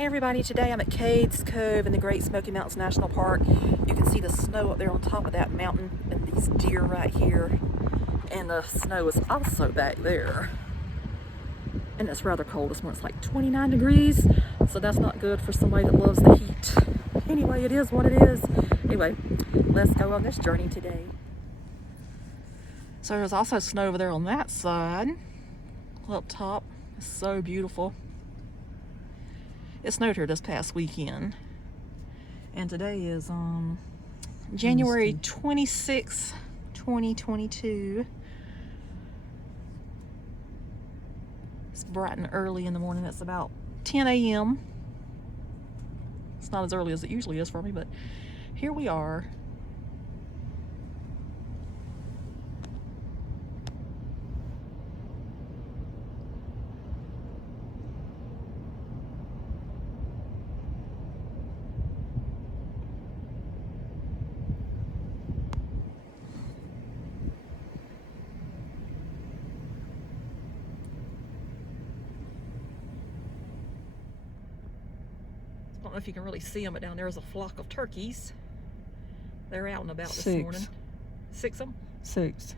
Hey everybody, today I'm at Cades Cove in the Great Smoky Mountains National Park. You can see the snow up there on top of that mountain and these deer right here. And the snow is also back there. And it's rather cold this morning. It's like 29 degrees, so that's not good for somebody that loves the heat. Anyway, it is what it is. Anyway, let's go on this journey today. So there's also snow over there on that side. Up top, it's so beautiful. It snowed here this past weekend, and today is January 26, 2022. It's bright and early in the morning. It's about 10 a.m. It's not as early as it usually is for me, but here we are. I don't know if you can really see them, but down there is a flock of turkeys. They're out and about this morning. 6 of them? 6.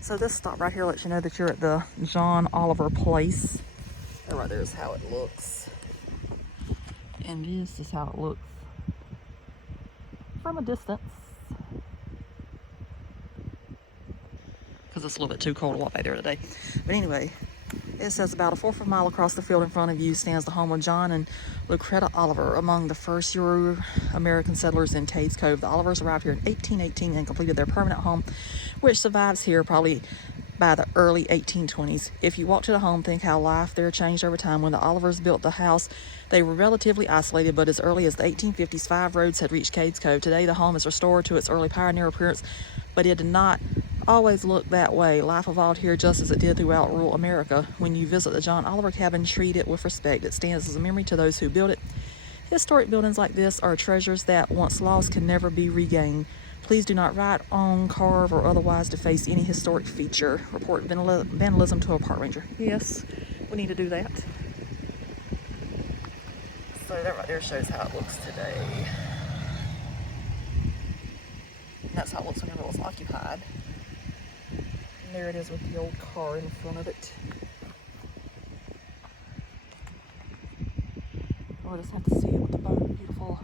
So this stop right here lets you know that you're at the John Oliver place. And right there is how it looks. And this is how it looks from a distance. Because it's a little bit too cold to walk by there today. But anyway, it says about a 1/4 of a mile across the field in front of you stands the home of John and Lucretta Oliver, among the first Euro-American settlers in Cades Cove. The Olivers arrived here in 1818 and completed their permanent home, which survives here probably by the early 1820s. If you walk to the home, think how life there changed over time. When the Olivers built the house, they were relatively isolated, but as early as the 1850s, 5 roads had reached Cades Cove. Today, the home is restored to its early pioneer appearance, but it did not always look that way. Life evolved here just as it did throughout rural America. When you visit the John Oliver cabin, treat it with respect. It stands as a memory to those who built it. Historic buildings like this are treasures that, once lost, can never be regained. Please do not write, own, carve, or otherwise deface any historic feature. Report vandalism to a park ranger. Yes, we need to do that. So that right there shows how it looks today. And that's how it looks whenever it was occupied. And there it is with the old car in front of it. We'll just have to see it with the boat. Beautiful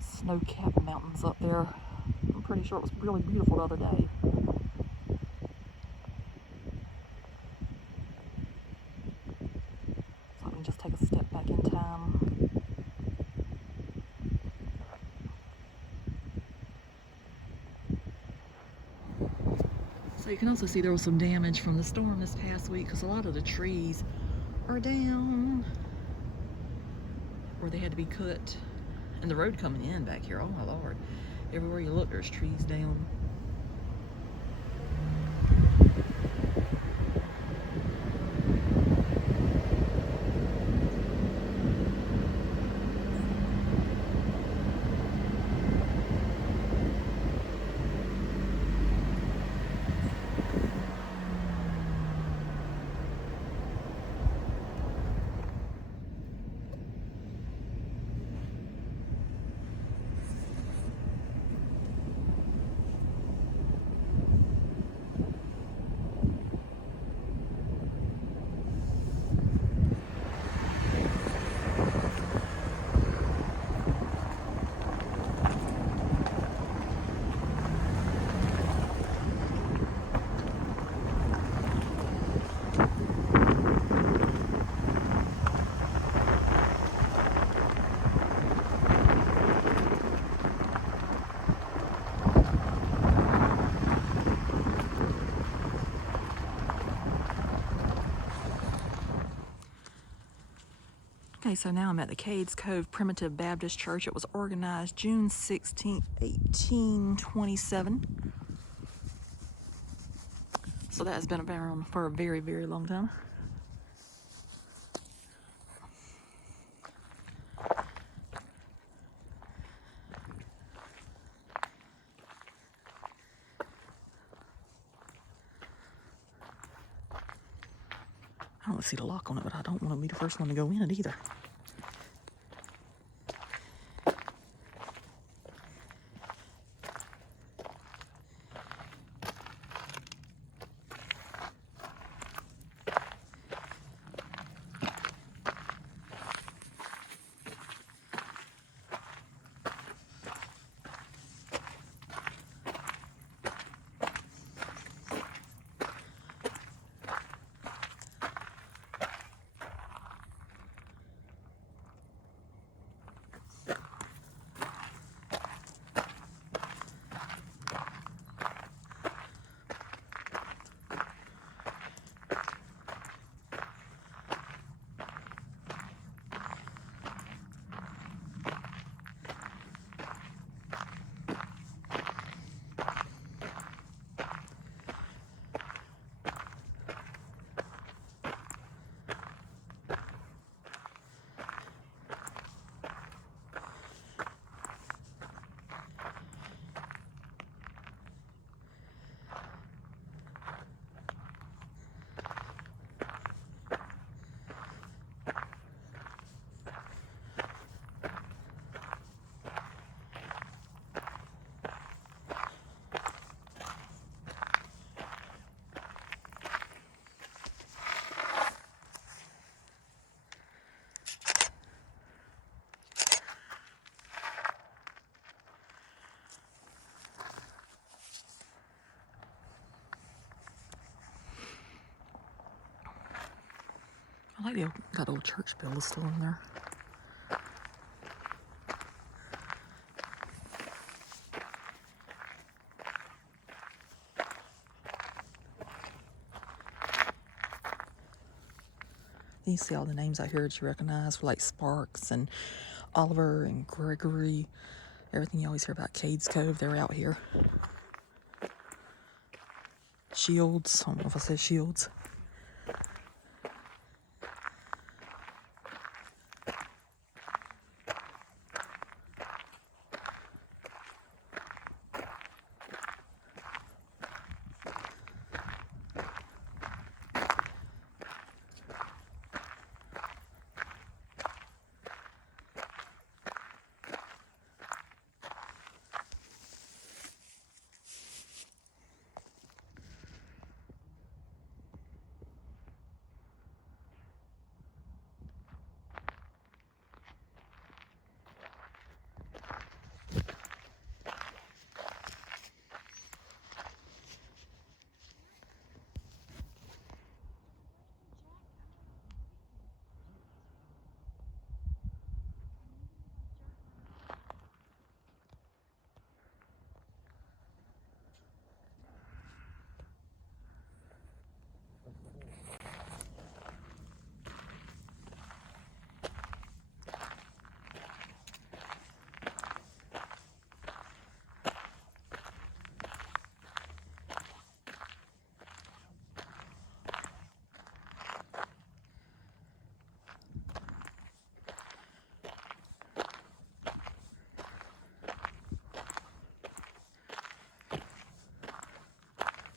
snow-capped mountains up there. I'm pretty sure it was really beautiful the other day. So let me just take a step back in time. So you can also see there was some damage from the storm this past week because a lot of the trees are down, or they had to be cut. And the road coming in back here, oh my Lord. Everywhere you look, there's trees down. Okay, so now I'm at the Cades Cove Primitive Baptist Church. It was organized June 16, 1827. So that has been around for a very, very long time. want to see the lock on it, but I don't want to be the first one to go in it either. I like that old church bell is still in there. You see all the names out here that you recognize, like Sparks and Oliver and Gregory. Everything you always hear about Cades Cove, they're out here. Shields, I don't know if I said Shields.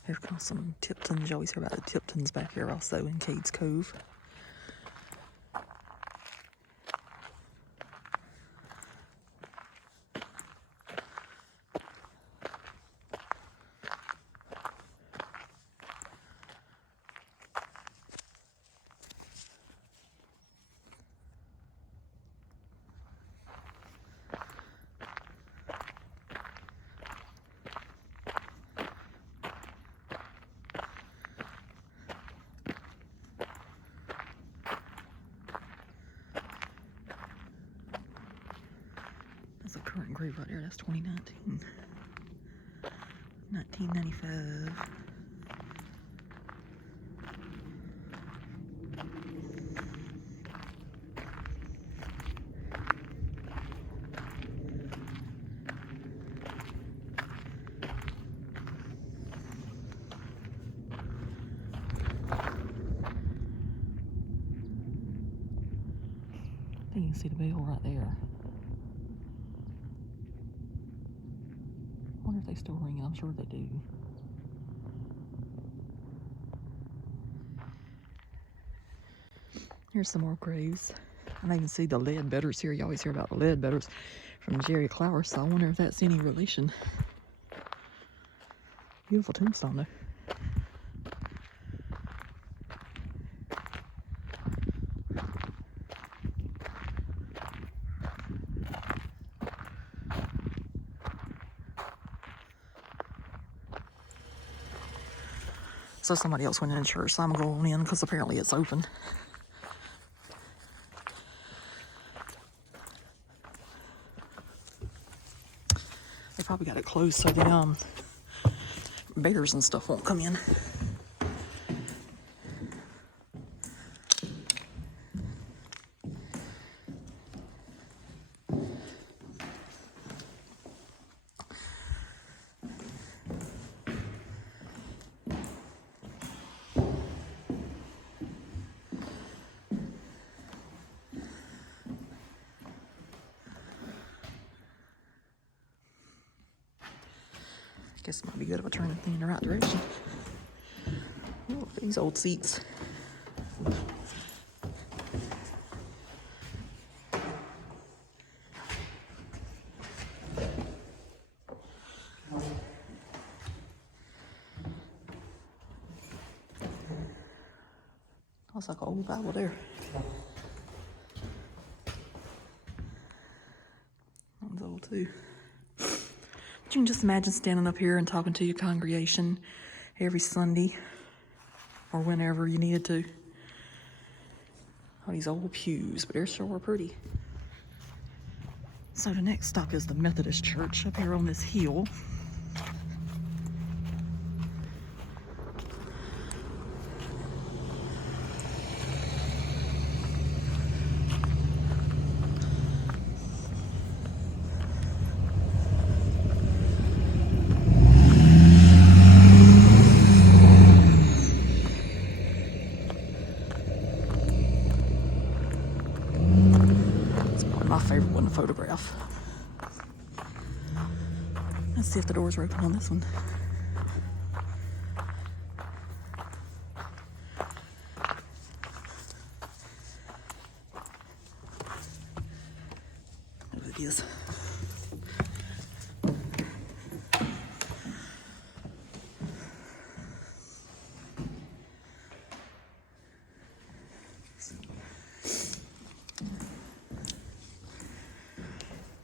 Here comes some Tiptons. You always hear about the Tiptons back here also in Cades Cove. That's a current grave right there. That's 2019. 1995. I think you can see the bell right there. I wonder if they still ring it. I'm sure they do. Here's some more graves. I don't even see the lead betters here. You always hear about the lead betters from Jerry Clower, so I wonder if that's any relation. Beautiful tombstone though. So somebody else went in church, so I'm going in because apparently it's open. They probably got it closed so the bears and stuff won't come in. Guess it might be good if I turn the thing in the right direction. Oh, these old seats. That's like an old Bible there. That one's old too. But you can just imagine standing up here and talking to your congregation every Sunday or whenever you needed to. All these old pews, but they're sure pretty. So the next stop is the Methodist church up here on this hill. My favorite one to photograph. Let's see if the doors are open on this one. There it is.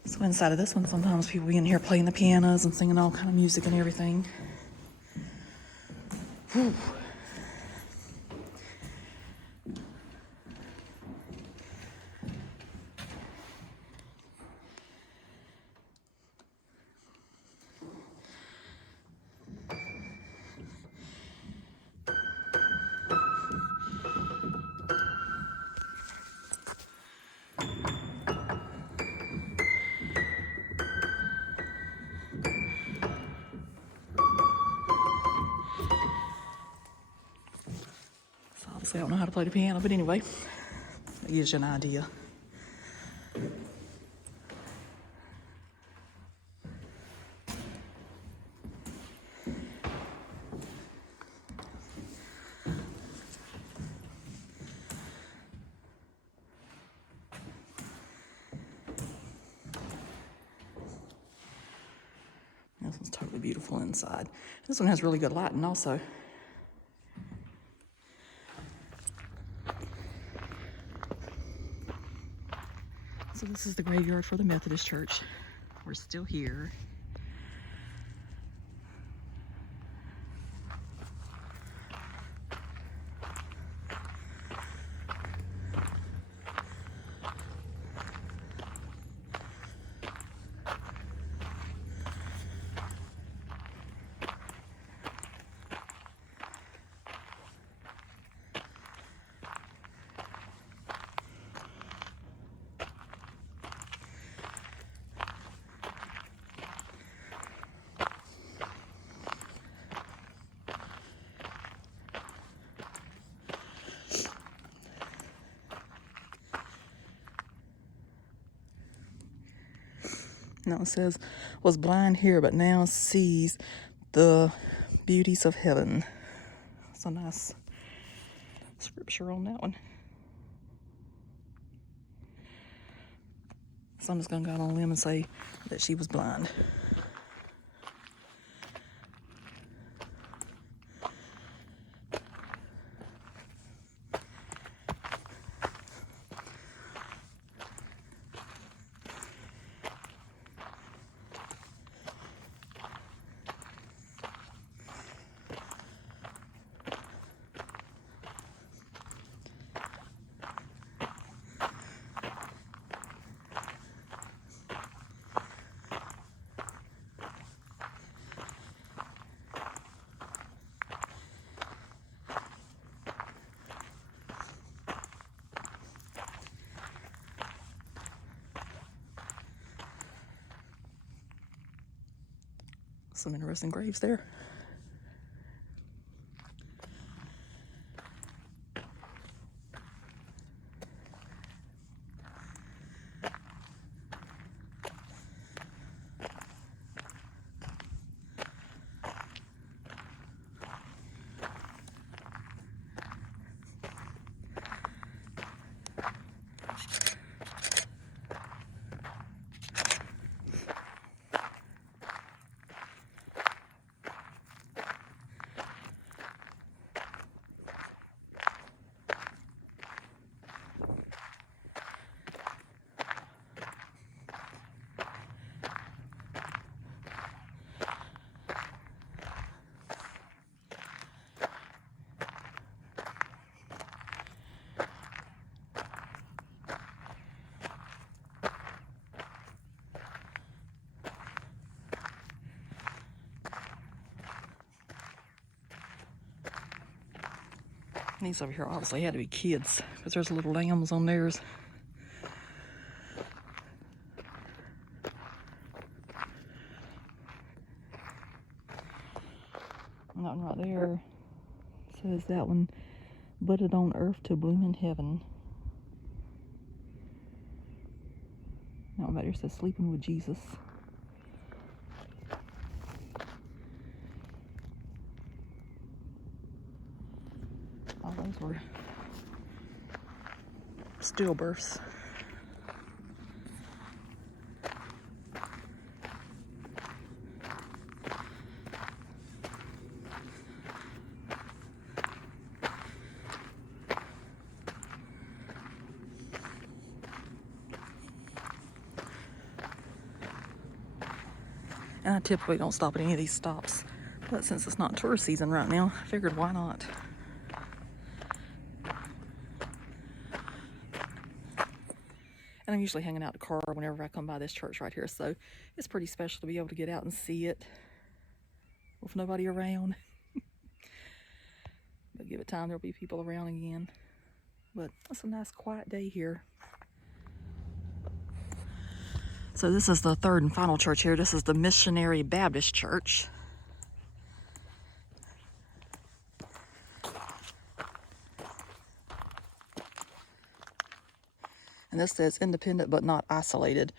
So inside of this one, sometimes people be in here playing the pianos and singing all kind of music and everything. Whew. Obviously, I don't know how to play the piano, but anyway, it gives you an idea. This one's totally beautiful inside. This one has really good lighting also. So this is the graveyard for the Methodist church. We're still here. Now it says, was blind here, but now sees the beauties of heaven. That's a nice scripture on that one. So I'm just going to go out on a limb and say that she was blind. Some interesting graves there. These over here obviously had to be kids because there's little lambs on theirs. And that one right there says that one budded on earth to bloom in heaven. That one back there says sleeping with Jesus. All those were stillbirths. And I typically don't stop at any of these stops, but since it's not tourist season right now, I figured why not. And I'm usually hanging out in the car whenever I come by this church right here, so it's pretty special to be able to get out and see it with nobody around. But give it time, there'll be people around again. But it's a nice quiet day here. So this is the third and final church here. This is the Missionary Baptist Church. And this says independent but not isolated.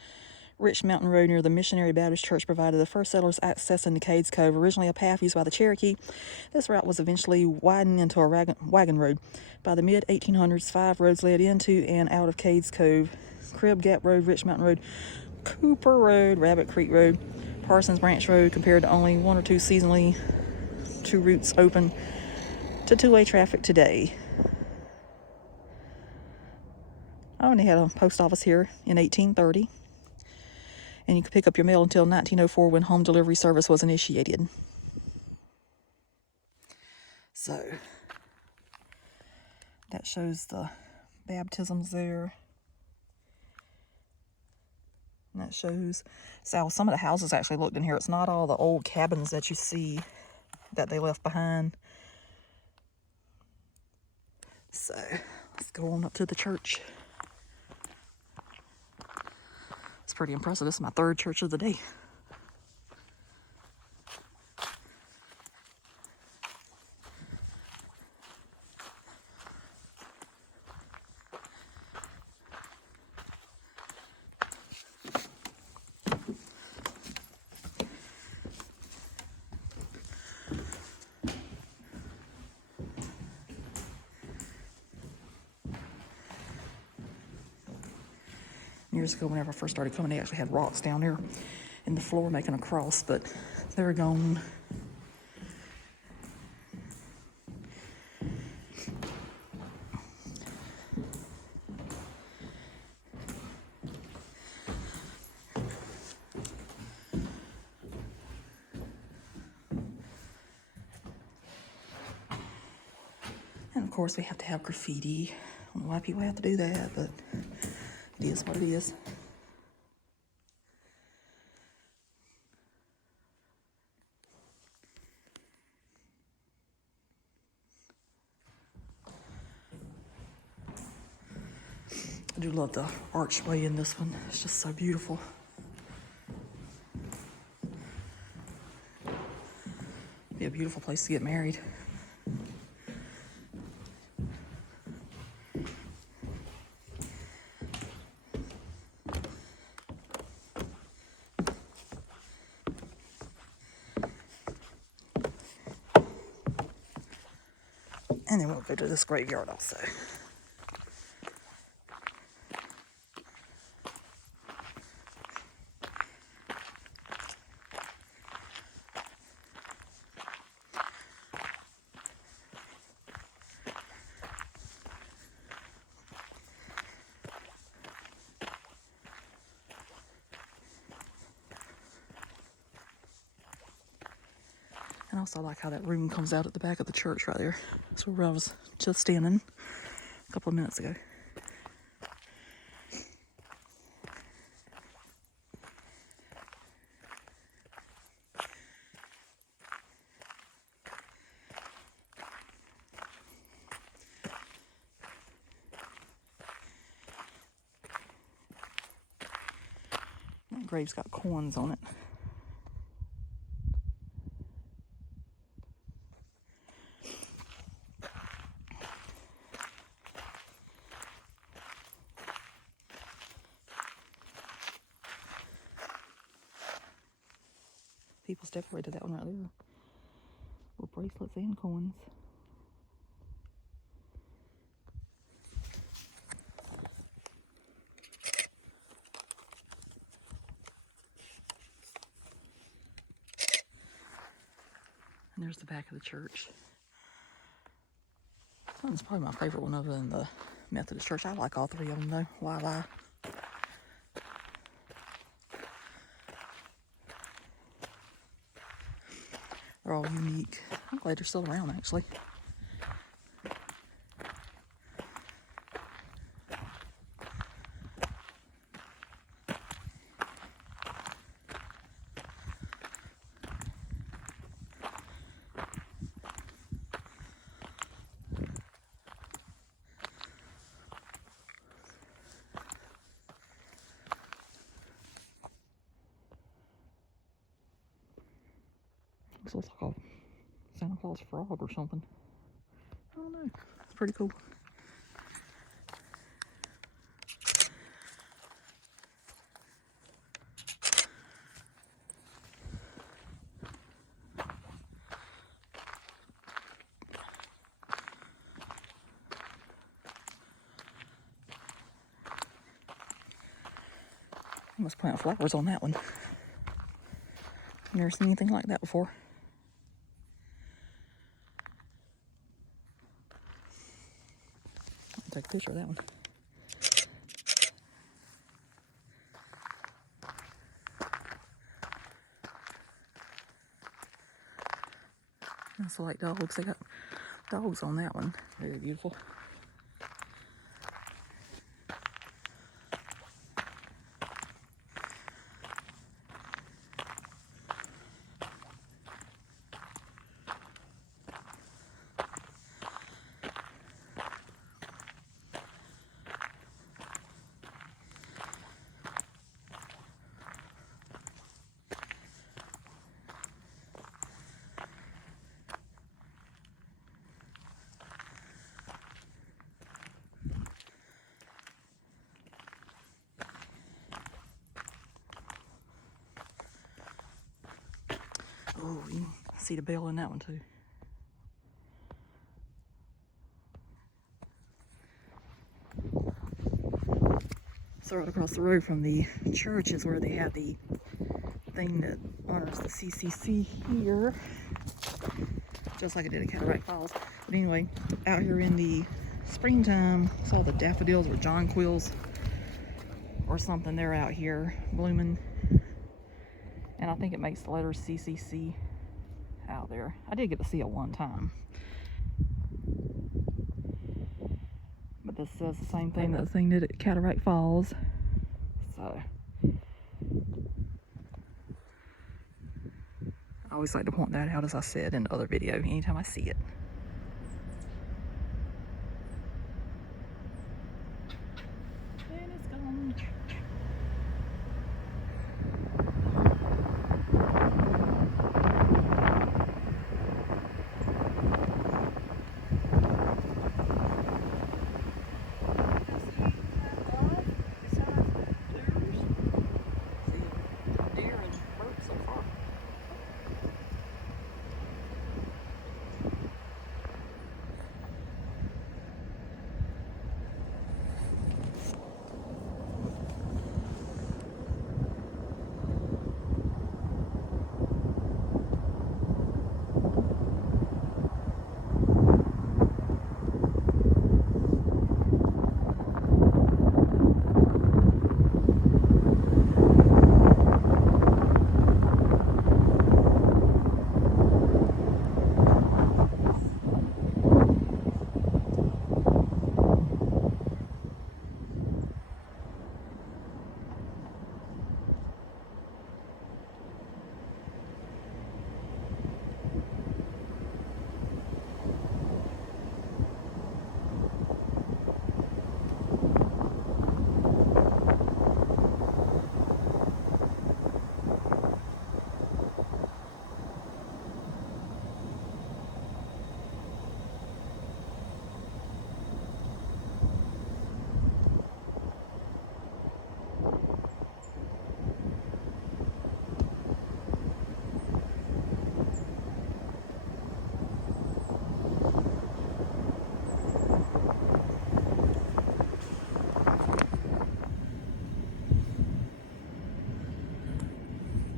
Rich Mountain Road near the Missionary Baptist Church provided the first settlers access into Cades Cove, originally a path used by the Cherokee. This route was eventually widened into a wagon road. By the mid-1800s, 5 roads led into and out of Cades Cove: Crib Gap Road, Rich Mountain Road, Cooper Road, Rabbit Creek Road, Parsons Branch Road, compared to only 1 or 2 seasonally 2 routes open to two-way traffic today. I only had a post office here in 1830. And you could pick up your mail until 1904 when home delivery service was initiated. So that shows the baptisms there. And that shows, so some of the houses actually looked in here. It's not all the old cabins that you see that they left behind. So let's go on up to the church. It's pretty impressive. This is my 3rd church of the day. years ago, whenever I first started coming, they actually had rocks down there in the floor making a cross, but they're gone. And of course, we have to have graffiti. I don't know why people have to do that, but it is what it is. I do love the archway in this one. It's just so beautiful. Be a beautiful place to get married. And then we'll go to this graveyard also. And also I like how that room comes out at the back of the church right there. That's where I was just standing a couple of minutes ago. That grave's got coins on it. People's decorated that one right there with bracelets and coins. And there's the back of the church. That one's probably my favorite one other than the Methodist church. I like all three of them though. Why lie? They're all unique. I'm glad they're still around actually. This looks like a Santa Claus frog or something. I don't know. It's pretty cool. I must plant flowers on that one. I've never seen anything like that before. I'll take a picture of that one. I also like dogs. They got dogs on that one. Very beautiful. Oh, you can see the bell in that one too. So right across the road from the church is where they have the thing that honors the CCC here, just like it did at Cataract Falls. But anyway, out here in the springtime, saw the daffodils or jonquils or something. They're out here blooming, and I think it makes the letters CCC out there. I did get to see it one time, but this says the same thing that the thing did at Cataract Falls. So I always like to point that out, as I said in the other video, anytime I see it. And it's gone.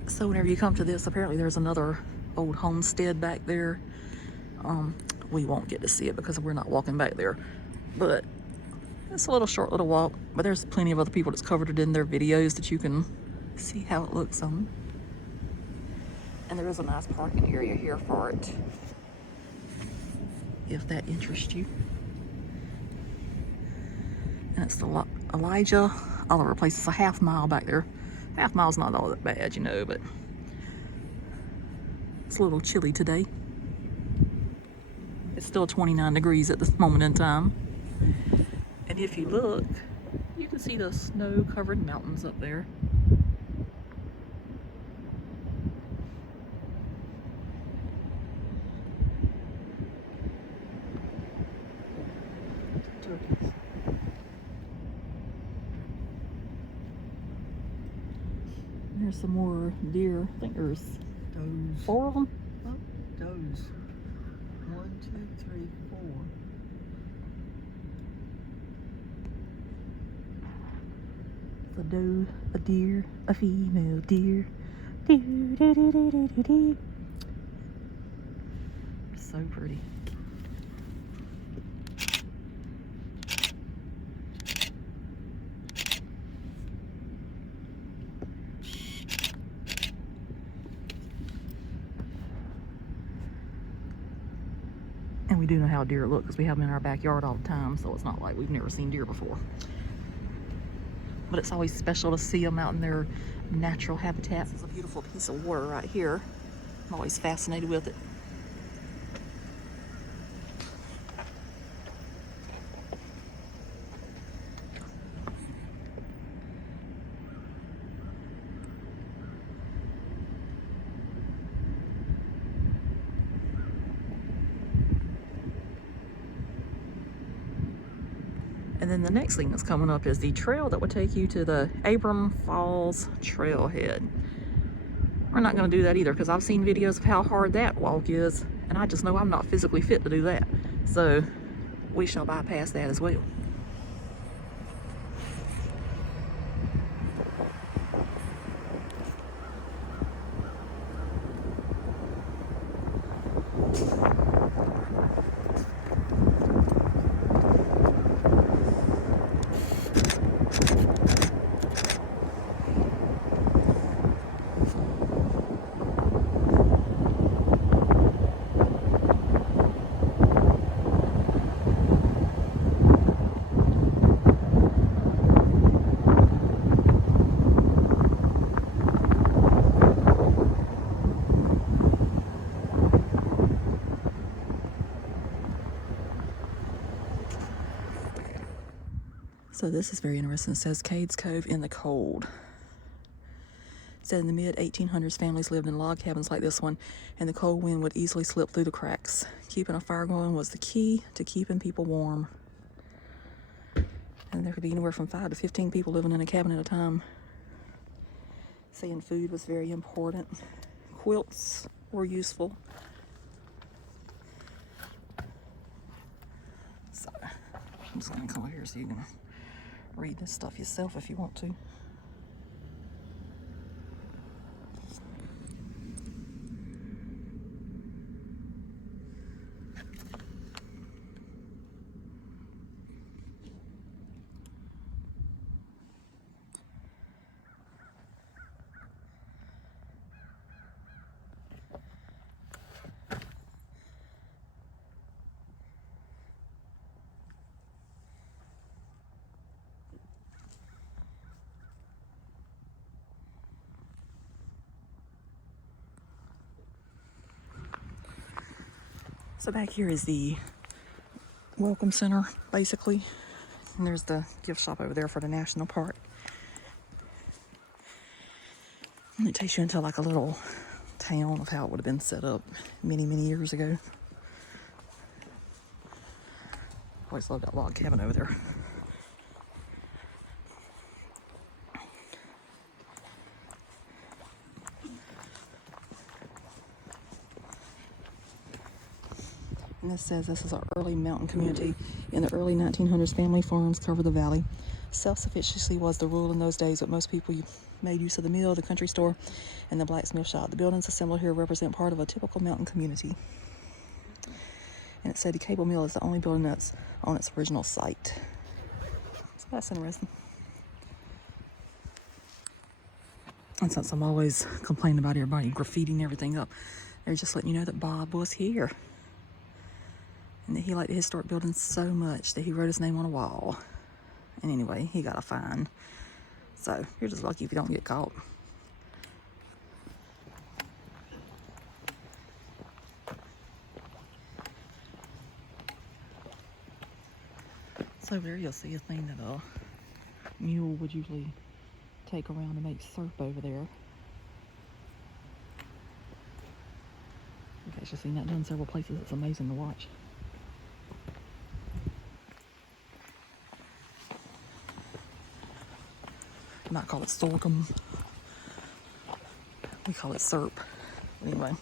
So whenever you come to this, apparently there's another old homestead back there. We won't get to see it because we're not walking back there, but it's a little short little walk. But there's plenty of other people that's covered it in their videos that you can see how it looks on. And there is a nice parking area here for it, if that interests you. And it's the Elijah Oliver place. It's a half mile back there. Half mile's not all that bad, you know, but it's a little chilly today. It's still 29 degrees at this moment in time. And if you look, you can see the snow-covered mountains up there. Turkeys. There's some more deer. I think there's Does. 4 of them. Oh, does. 1, 2, 3, 4. A doe, a deer, a female deer. Doo, doo, doo, doo, doo, doo, doo. So pretty. And we do know how deer look because we have them in our backyard all the time, so it's not like we've never seen deer before. But it's always special to see them out in their natural habitat. This is a beautiful piece of water right here. I'm always fascinated with it. And then the next thing that's coming up is the trail that would take you to the Abram Falls Trailhead. We're not going to do that either because I've seen videos of how hard that walk is, and I just know I'm not physically fit to do that. So we shall bypass that as well. So this is very interesting. It says Cades Cove in the cold. It said in the mid-1800s, families lived in log cabins like this one, and the cold wind would easily slip through the cracks. Keeping a fire going was the key to keeping people warm. And there could be anywhere from 5 to 15 people living in a cabin at a time. Saying food was very important. Quilts were useful. So, I'm just going to come over here so you can read this stuff yourself if you want to. So back here is the welcome center, basically. And there's the gift shop over there for the national park. And it takes you into like a little town of how it would have been set up many, many years ago. Always loved that log cabin over there. And this says this is our early mountain community. In the early 1900s, family farms covered the valley. Self-sufficiency was the rule in those days, but most people made use of the mill, the country store, and the blacksmith shop. The buildings assembled here represent part of a typical mountain community. And it said the cable mill is the only building that's on its original site. So that's interesting. And since I'm always complaining about everybody graffitiing everything up, they're just letting you know that Bob was here. And that he liked the historic buildings so much that he wrote his name on a wall. And anyway, he got a fine. So you're just lucky if you don't get caught. So there you'll see a thing that a mule would usually take around to make syrup over there. You guys have seen that done several places. It's amazing to watch. You might call it sorghum. We call it syrup. Anyway.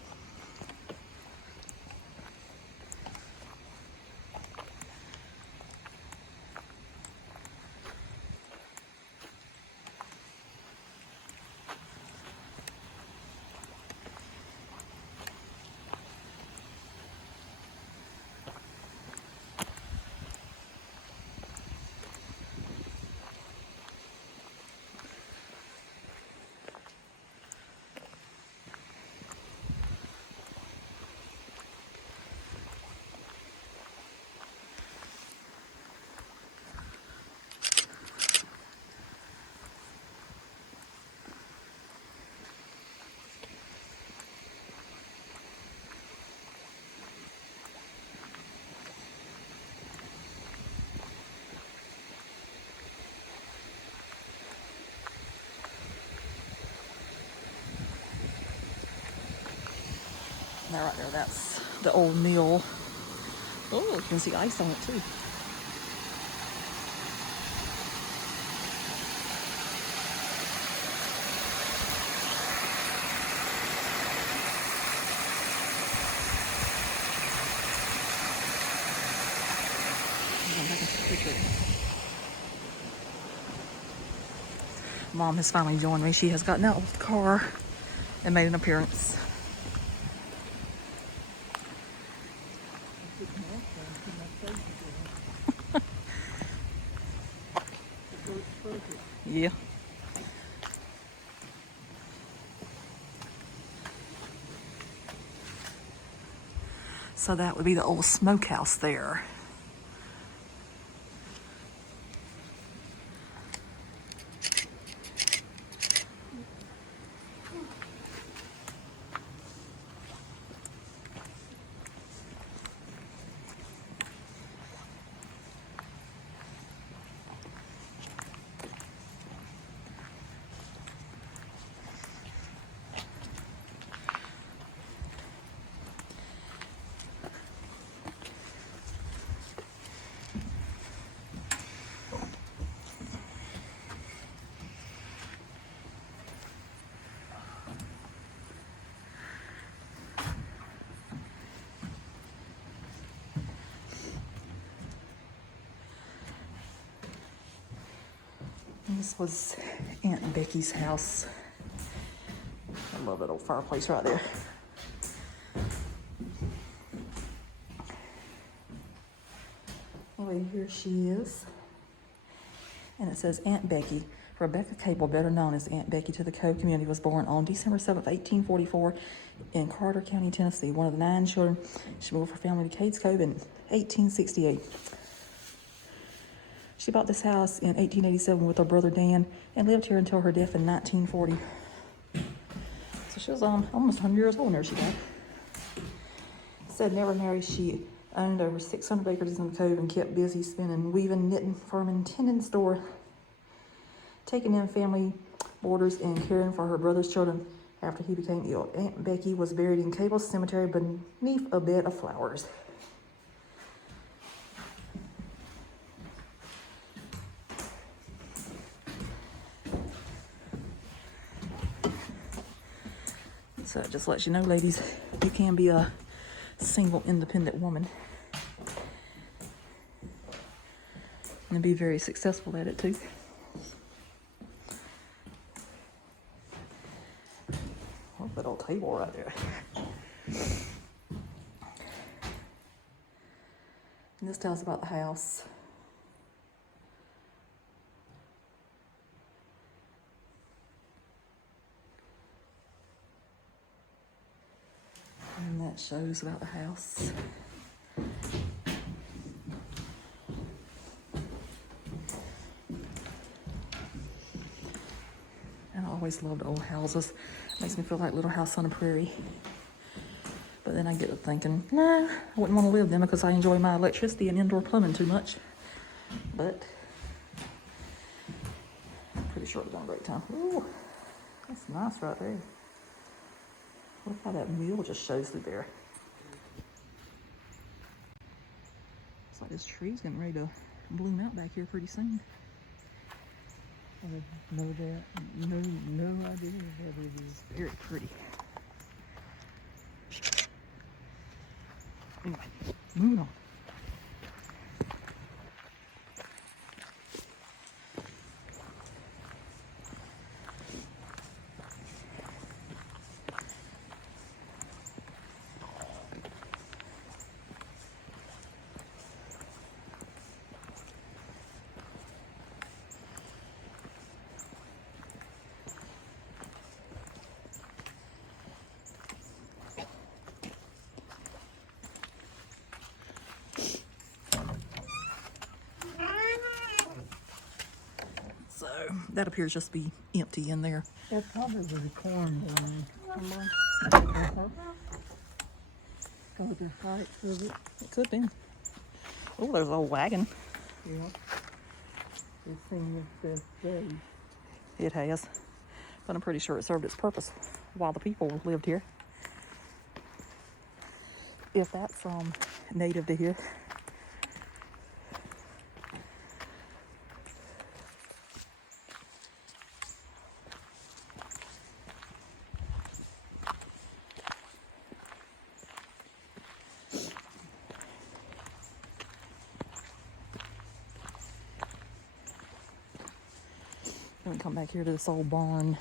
Now right there, that's the old mill. Oh, you can see ice on it too. Mom has finally joined me. She has gotten out of the car and made an appearance. Yeah. So that would be the old smokehouse there. This was Aunt Becky's house. I love that old fireplace right there. Anyway, here she is. And it says Aunt Becky. Rebecca Cable, better known as Aunt Becky to the Cove community, was born on December 7th, 1844 in Carter County, Tennessee. One of the 9 children. She moved her family to Cades Cove in 1868. She bought this house in 1887 with her brother Dan and lived here until her death in 1940. So she was almost 100 years old when she died. Said never married, she owned over 600 acres in the Cove and kept busy spinning, weaving, knitting, farming, tending the store, taking in family boarders, and caring for her brother's children after he became ill. Aunt Becky was buried in Cable Cemetery beneath a bed of flowers. So it just lets you know, ladies, you can be a single, independent woman and be very successful at it too. Oh, that old table right there. And this tells about the house. And that shows about the house. And I always loved old houses. Makes me feel like Little House on the Prairie. But then I get to thinking, nah, I wouldn't want to live there because I enjoy my electricity and indoor plumbing too much. But I'm pretty sure it's been a great time. Ooh, that's nice right there. Look how that mule just shows through there. Looks like this tree's getting ready to bloom out back here pretty soon. I know that. No idea what it is. Very pretty. Anyway, moving on. So that appears just to be empty in there. That probably was a corn line. Oh, the height of it. It could be. Oh, there's an old wagon. Yeah. It's seen its best days. It has. But I'm pretty sure it served its purpose while the people lived here. If that's native to here. Then we come back here to this old barn.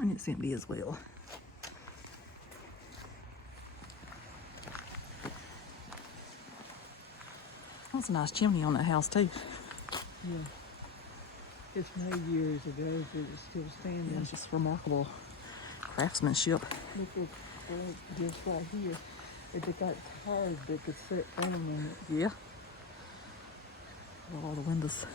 And it's empty as well. That's a nice chimney on that house too. Yeah. It's made years ago, but it's still standing. It's just remarkable craftsmanship. Look at this right here. If they got tires they could set down on it. Yeah. All the windows.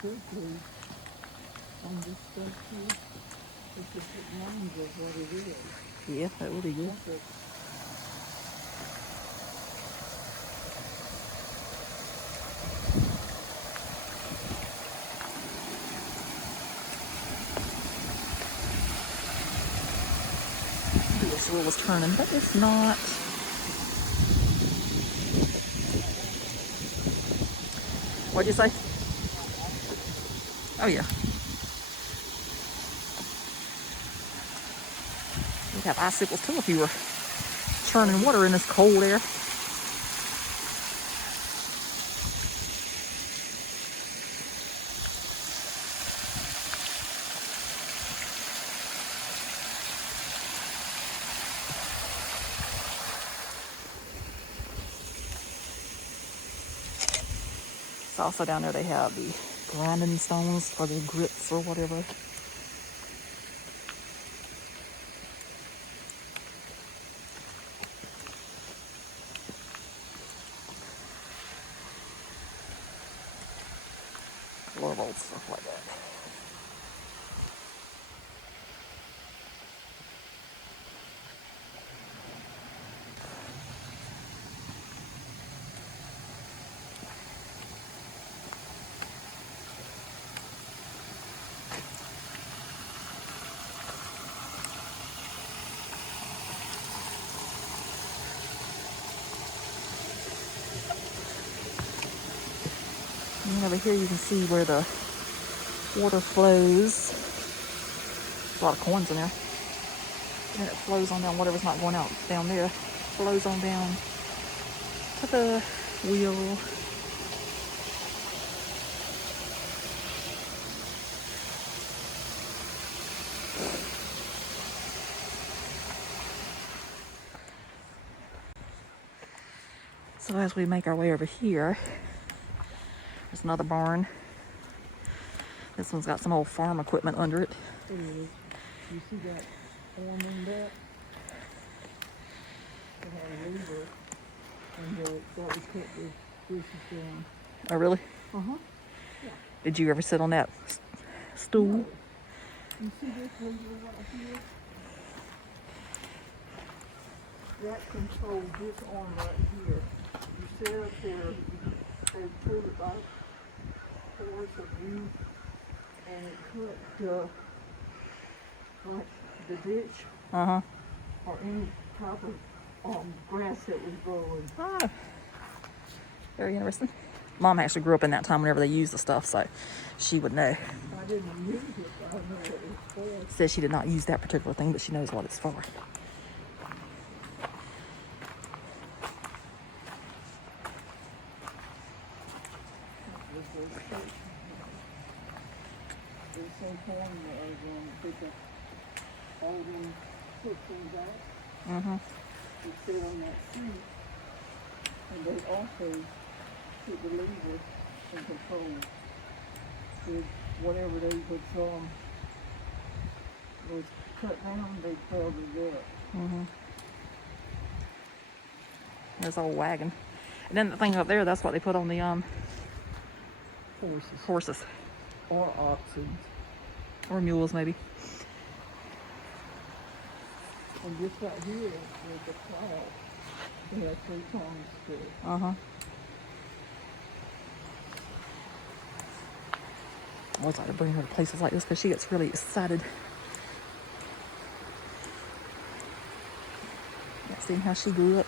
Quickly on this stuff here, it's just lines of what it is. Yeah, that would be good. Perfect. This wheel was turning, but it's not. What'd you say? Oh yeah. You'd have icicles too if you were churning water in this cold air. So also down there they have the grinding stones for the grits or whatever. Love old stuff like that. And over here you can see where the water flows. There's a lot of coins in there. And it flows on down, whatever's not going out down there, flows on down to the wheel. So as we make our way over here, there's another barn. This one's got some old farm equipment under it. It is. You see that arm in that? It had a lever, and that was cut the bushes down. Oh, really? Uh-huh. Did you ever sit on that stool? No. You see this lever right here? That controls this arm right here. You sit up there, they pull it by force of you, and it cut like the ditch Uh-huh. or any type of grass that was growing. Ah, very interesting. Mom actually grew up in that time whenever they used the stuff, so she would know. I didn't use it, but I know what it was for. Says she did not use that particular thing, but she knows what it's for. There's some corn that I was going to pick up all them footprints out. Mm-hmm. They sit on that seat, and they also put the lever and control with whatever they was cut down, they held it up. Mm-hmm. This old wagon. And then the thing up there, that's what they put on the horses. Or oxen. Or mules, maybe. And this right here is the plow. They have 3 tongs to it. Uh-huh. I always like to bring her to places like this because she gets really excited. Yeah, seeing how she grew up.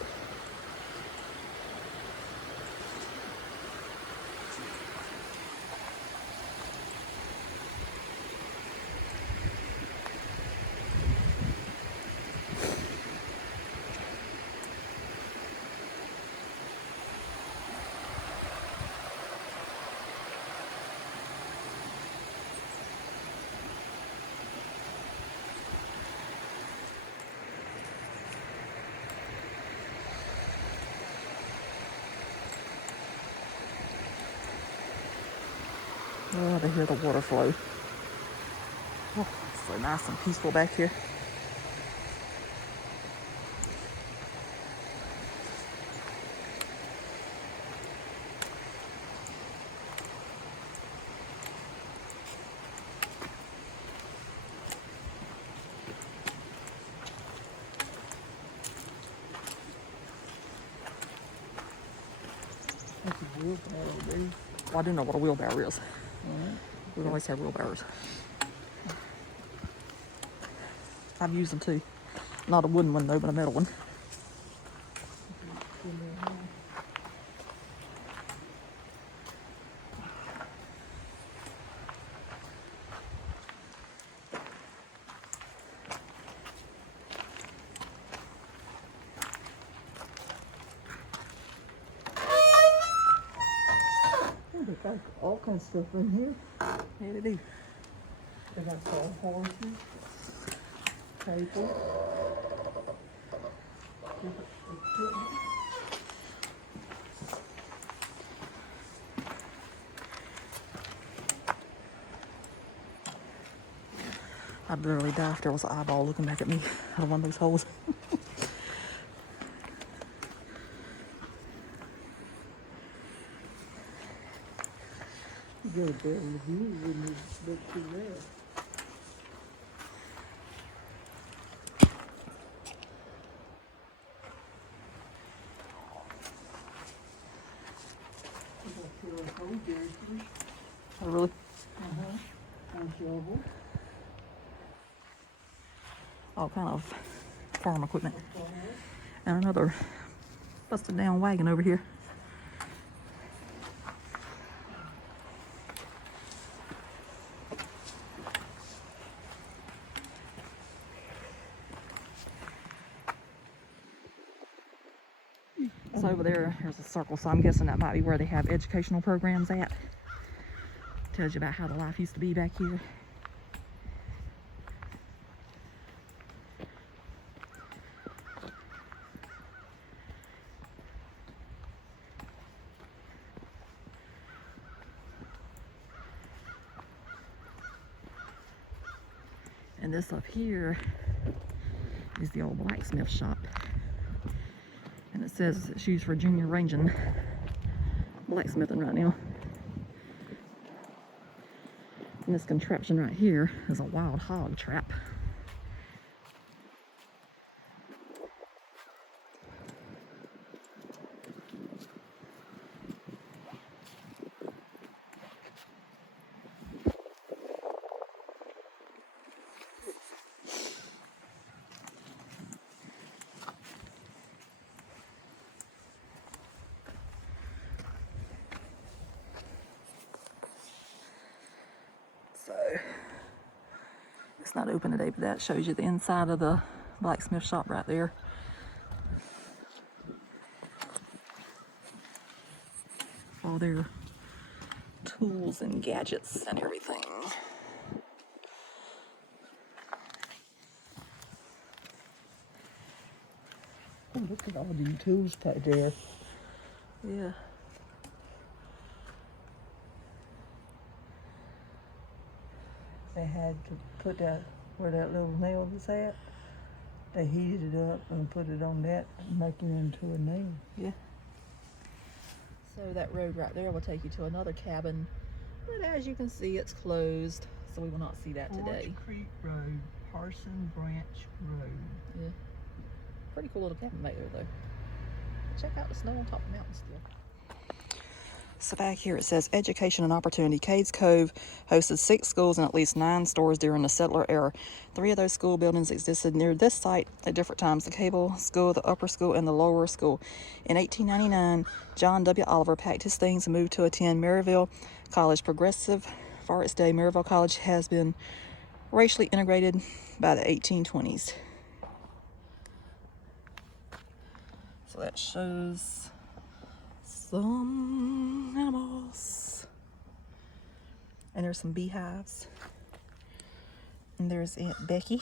Oh, they hear the water flow. Oh, it's so nice and peaceful back here. That's a wheelbarrow, dude. Well, I do know what a wheelbarrow is. Alright. We've always had wheelbarrows. I've used them too. Not a wooden one though, but a metal one. They got all kinds of stuff in here. Yeah, they do. They got saw horses, paper, different equipment. I'd literally die if there was an eyeball looking back at me out of one of those holes. You get a better view when you look through there. You got your hose directly. Oh, really? And shovel. All kind of farm equipment. And another busted down wagon over here. So over there's a circle, so I'm guessing that might be where they have educational programs at. Tells you about how the life used to be back here. And this up here is the old blacksmith shop. And it says it's used for junior ranging blacksmithing right now. And this contraption right here is a wild hog trap. So it's not open today, but that shows you the inside of the blacksmith shop right there. All their tools and gadgets and everything. Oh, look at all these tools back there. Yeah. They had to put that where that little nail was at. They heated it up and put it on that and make it into a nail. Yeah. So that road right there will take you to another cabin, but as you can see, it's closed, so we will not see that today. Forge Creek Road, Parson Branch Road. Yeah. Pretty cool little cabin back there, though. Check out the snow on top of the mountain still. So back here it says Education and Opportunity. Cades Cove hosted 6 schools and at least 9 stores during the settler era. 3 of those school buildings existed near this site at different times: the Cable School, the Upper School, and the Lower School. In 1899, John W. Oliver packed his things and moved to attend Maryville College. Progressive for its day, Maryville College has been racially integrated by the 1820s. So that shows some animals. And there's some beehives. And there's Aunt Becky.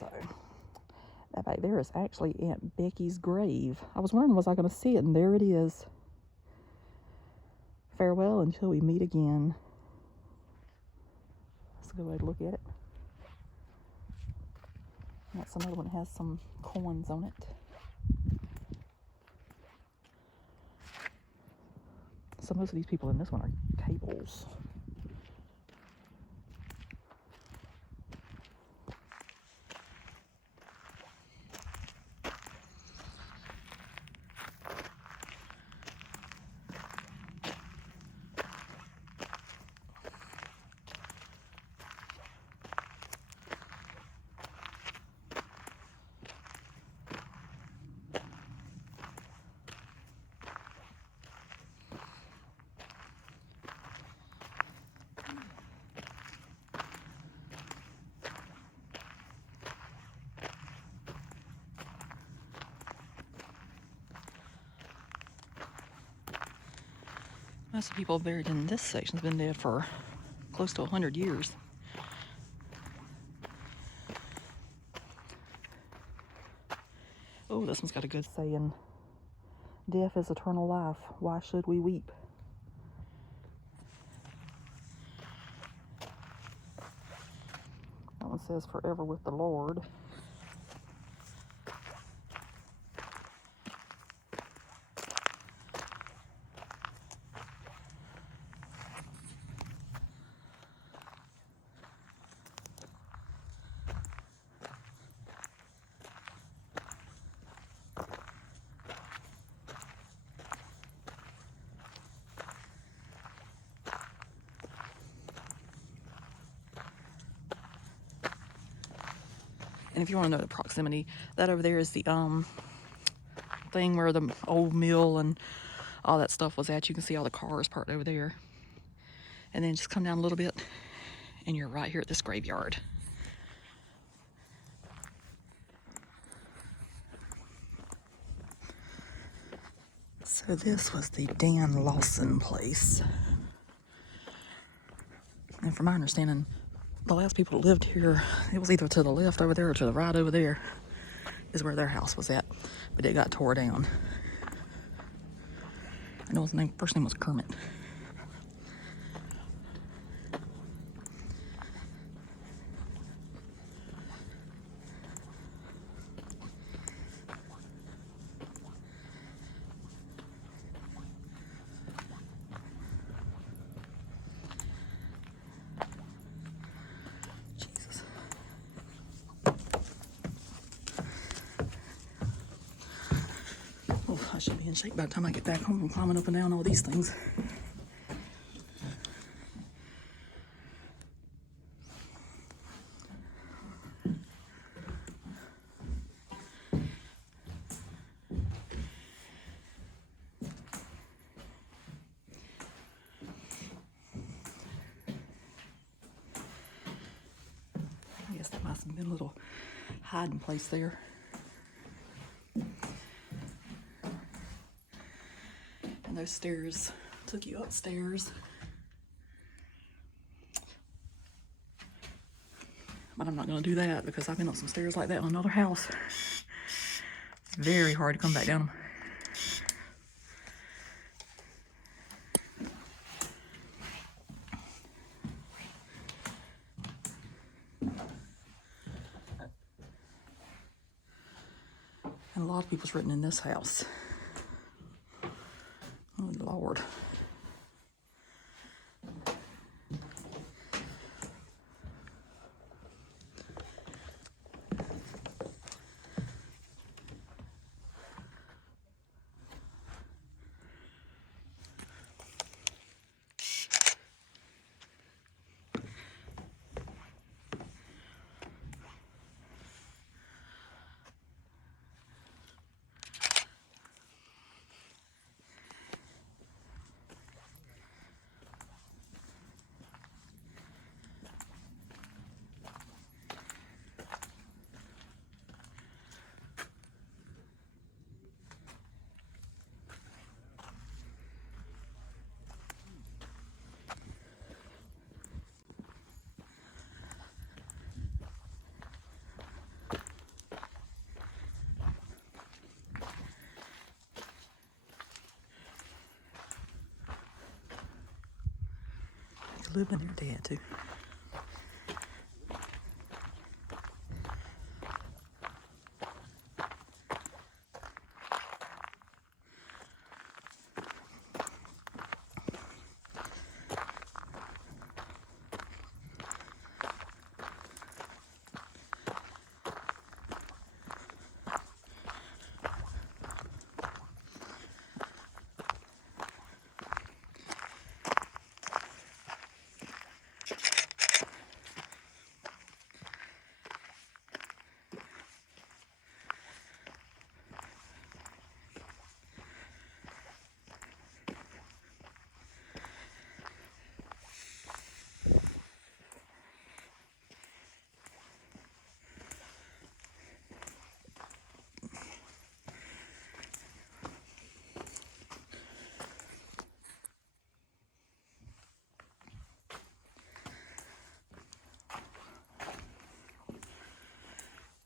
So, that back there is actually Aunt Becky's grave. I was wondering, was I going to see it? And there it is. Farewell until we meet again. That's a good way to look at it. That's another one that has some coins on it. So most of these people in this one are cables. Most of the people buried in this section have been dead for close to 100 years. Oh, this one's got a good saying. Death is eternal life. Why should we weep? That one says forever with the Lord. And if you want to know the proximity, that over there is the thing where the old mill and all that stuff was at. You can see all the cars parked over there. And then just come down a little bit and you're right here at this graveyard. So this was the Dan Lawson place. And from my understanding, the last people that lived here, it was either to the left over there or to the right over there is where their house was at. But it got tore down. I know his name, first name was Kermit. I should be in shape by the time I get back home from climbing up and down all these things. I guess that must have been a little hiding place there. And those stairs took you upstairs. But I'm not going to do that because I've been up some stairs like that in another house. It's very hard to come back down them. And a lot of people's written in this house. Oh, Lord. to live in there if they had to.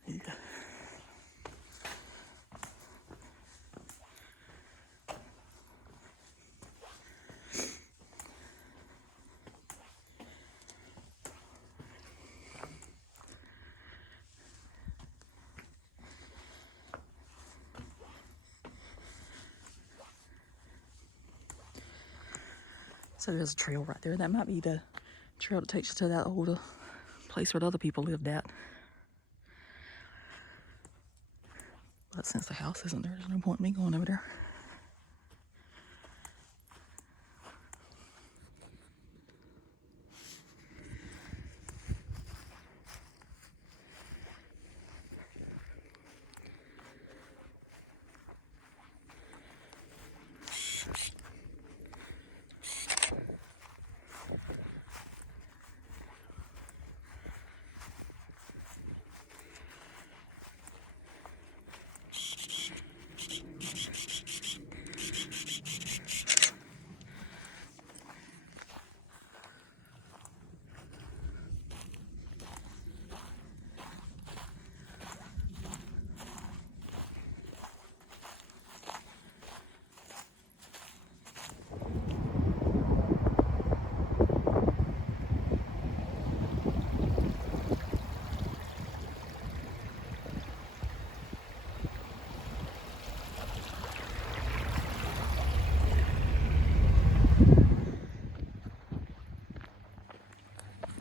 Yeah. So there's a trail right there. That might be the trail that takes you to that old place where the other people lived at. But since the house isn't there, there's no point in me going over there.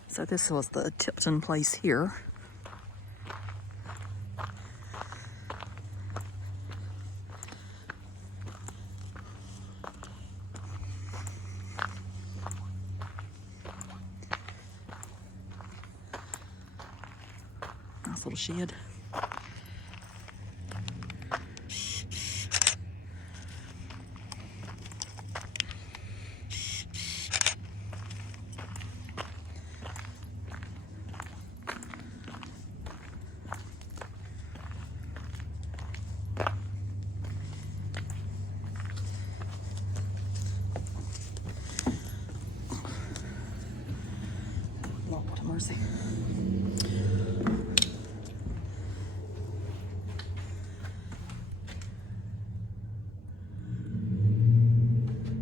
So this was the Tipton place here. Nice little shed. Lord, what a mercy.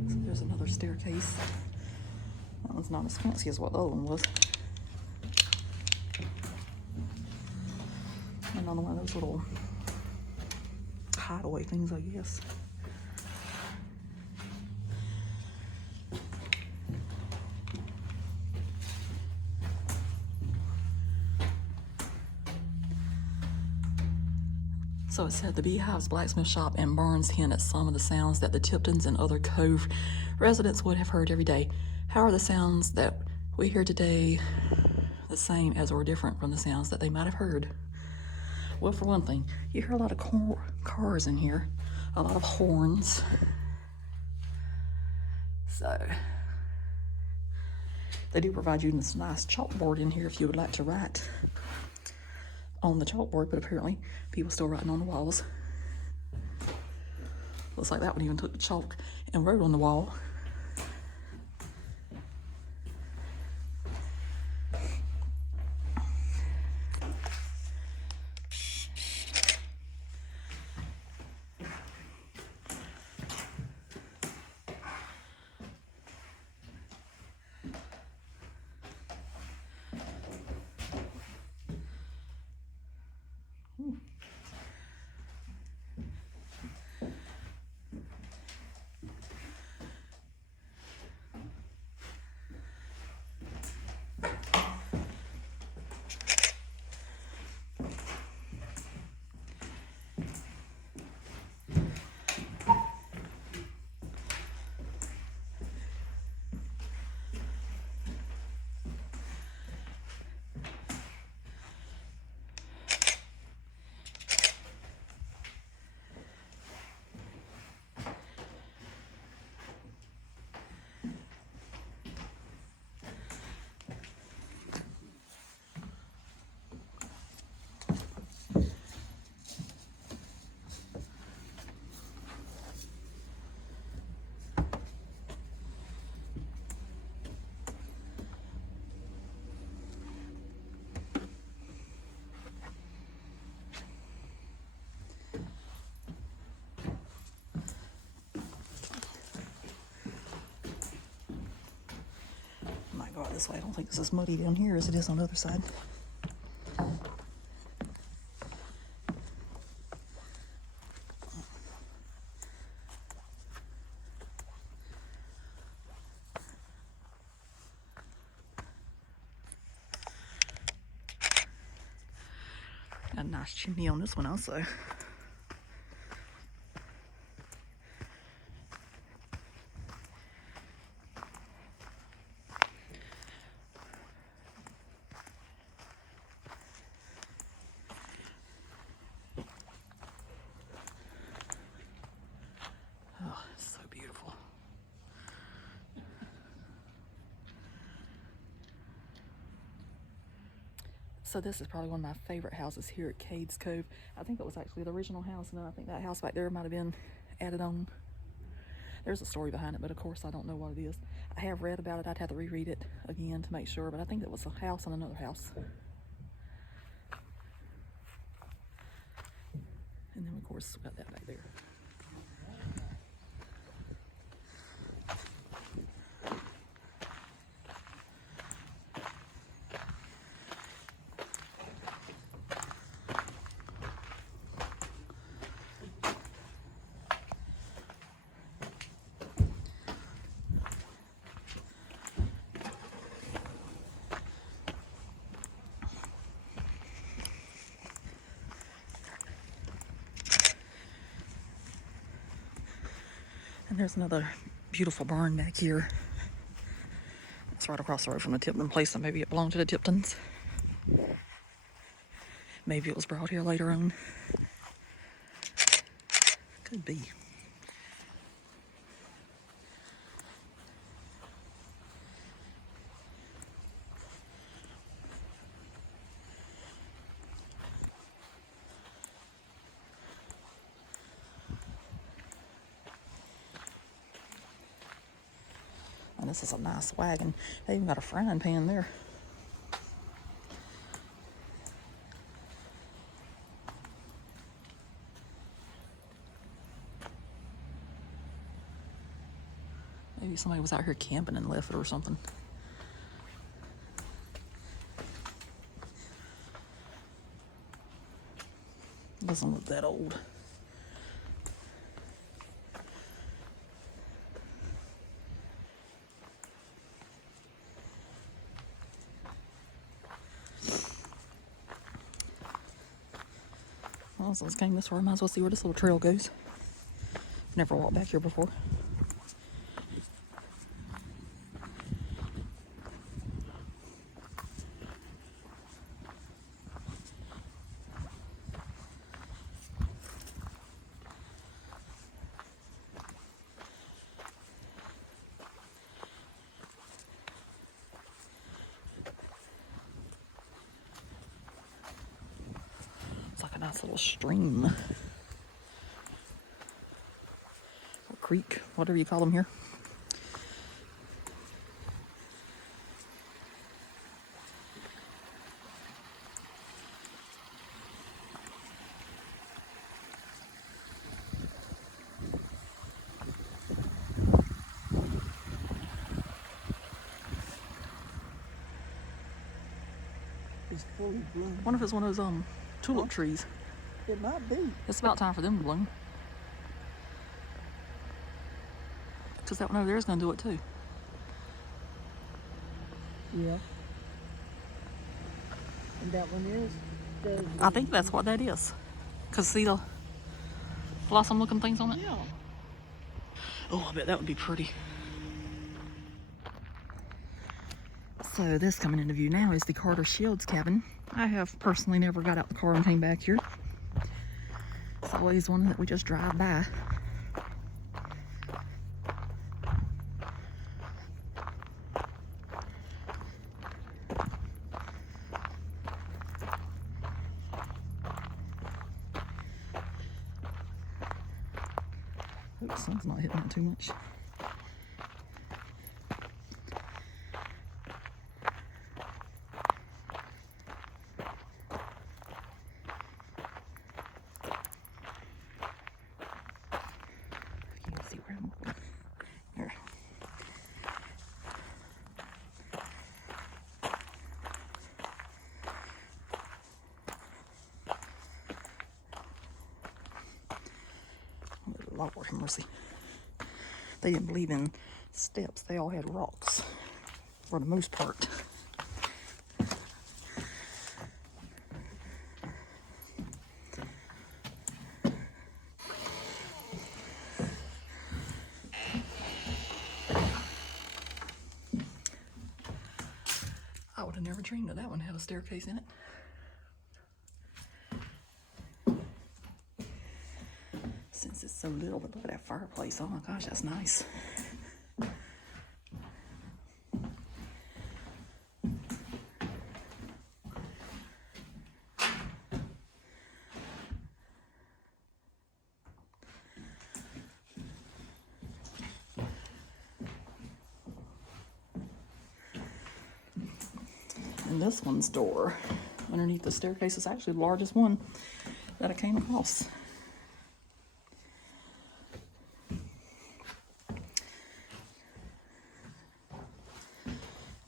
So there's another staircase. That one's not as fancy as what the other one was. And on one of those little hideaway things, I guess. So it said the Beehive's blacksmith shop and barns hint at some of the sounds that the Tiptons and other Cove residents would have heard every day. How are the sounds that we hear today the same as or different from the sounds that they might have heard? Well, for one thing, you hear a lot of cars in here, a lot of horns. So they do provide you this nice chalkboard in here if you would like to write on the chalkboard, but apparently people still writing on the walls. Looks like that one even took the chalk and wrote on the wall. this way. I don't think it's as muddy down here as it is on the other side. Got a nice chimney on this one also. Oh, it's so beautiful. So this is probably one of my favorite houses here at Cades Cove. I think that was actually the original house, and then I think that house back there might have been added on. There's a story behind it, but of course I don't know what it is. I have read about it. I'd have to reread it again to make sure, but I think it was a house and another house. And then of course we got that back there. And there's another beautiful barn back here. It's right across the road from the Tipton place, so maybe it belonged to the Tiptons. Maybe it was brought here later on. Could be. And this is a nice wagon. They even got a frying pan there. Maybe somebody was out here camping and left it or something. Doesn't look that old. Well, since I came this far, I might as well see where this little trail goes. Never walked back here before. It's like a nice little stream. Or creek, whatever you call them here. It's fully bloomed. I wonder if it's one of those tulip trees. It might be. It's about time for them to bloom. Because that one over there is going to do it too. Yeah. And that one is? I think that's what that is. Because see the blossom looking things on it? Yeah. Oh, I bet that would be pretty. So this coming into view now is the Carter Shields cabin. I have personally never got out the car and came back here. It's always one that we just drive by. Hope the sun's not hitting it too much. You can see where I'm looking. Here. Lord have mercy. They didn't believe in steps. They all had rocks for the most part. I would have never dreamed that one had a staircase in it. Since it's so little, but look at that fireplace. Oh my gosh, that's nice. And this one's door underneath the staircase is actually the largest one that I came across.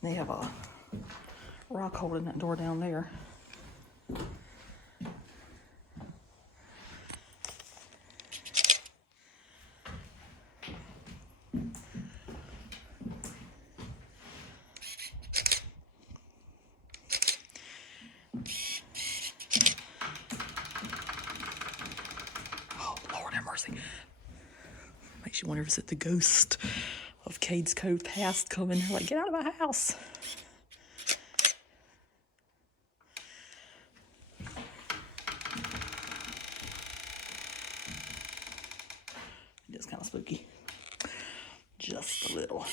They have a rock holding that door down there. Oh, Lord have mercy. Makes you wonder if it's the ghost of Cades Cove past coming. They're like, get out of my house. It is kind of spooky. Just a little.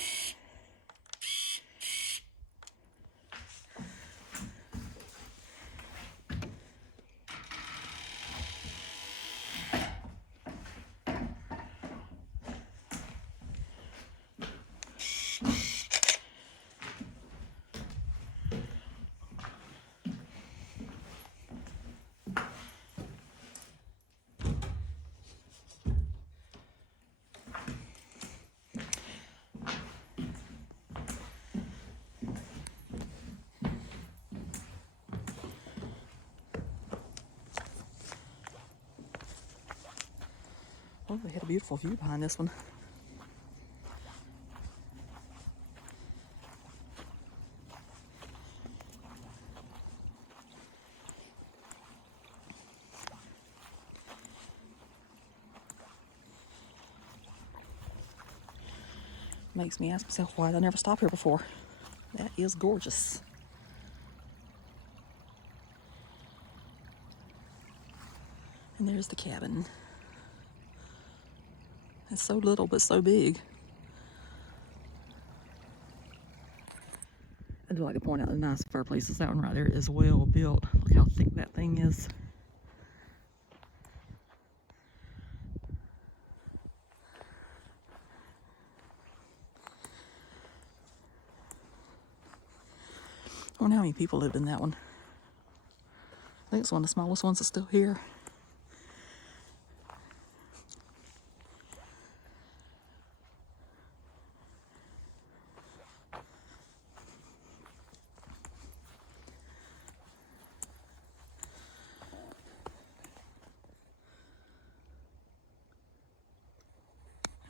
Oh, they had a beautiful view behind this one. Makes me ask myself why I never stopped here before. That is gorgeous. And there's the cabin. It's so little but so big. I do like to point out the nice fireplaces. That one right there is well built. Look how thick that thing is. I wonder how many people lived in that one. I think it's one of the smallest ones that's still here.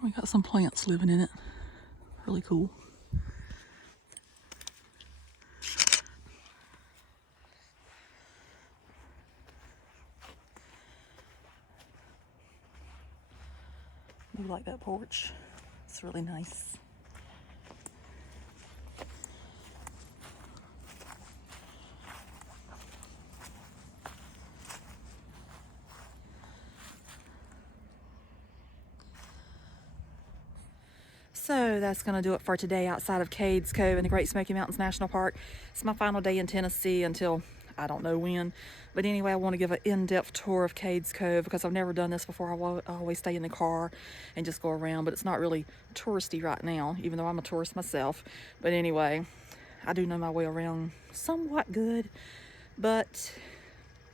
We got some plants living in it. Really cool. I like that porch. It's really nice. So that's going to do it for today outside of Cades Cove in the Great Smoky Mountains National Park. It's my final day in Tennessee until I don't know when. But anyway, I want to give an in-depth tour of Cades Cove because I've never done this before. I always stay in the car and just go around, but it's not really touristy right now, even though I'm a tourist myself. But anyway, I do know my way around somewhat good, but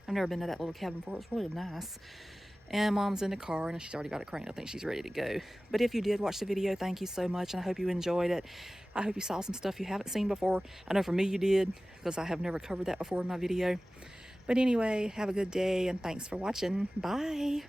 I've never been to that little cabin before. It was really nice. And Mom's in the car and she's already got it cranked. I think she's ready to go. But if you did watch the video, thank you so much. And I hope you enjoyed it. I hope you saw some stuff you haven't seen before. I know for me you did, because I have never covered that before in my video. But anyway, have a good day and thanks for watching. Bye.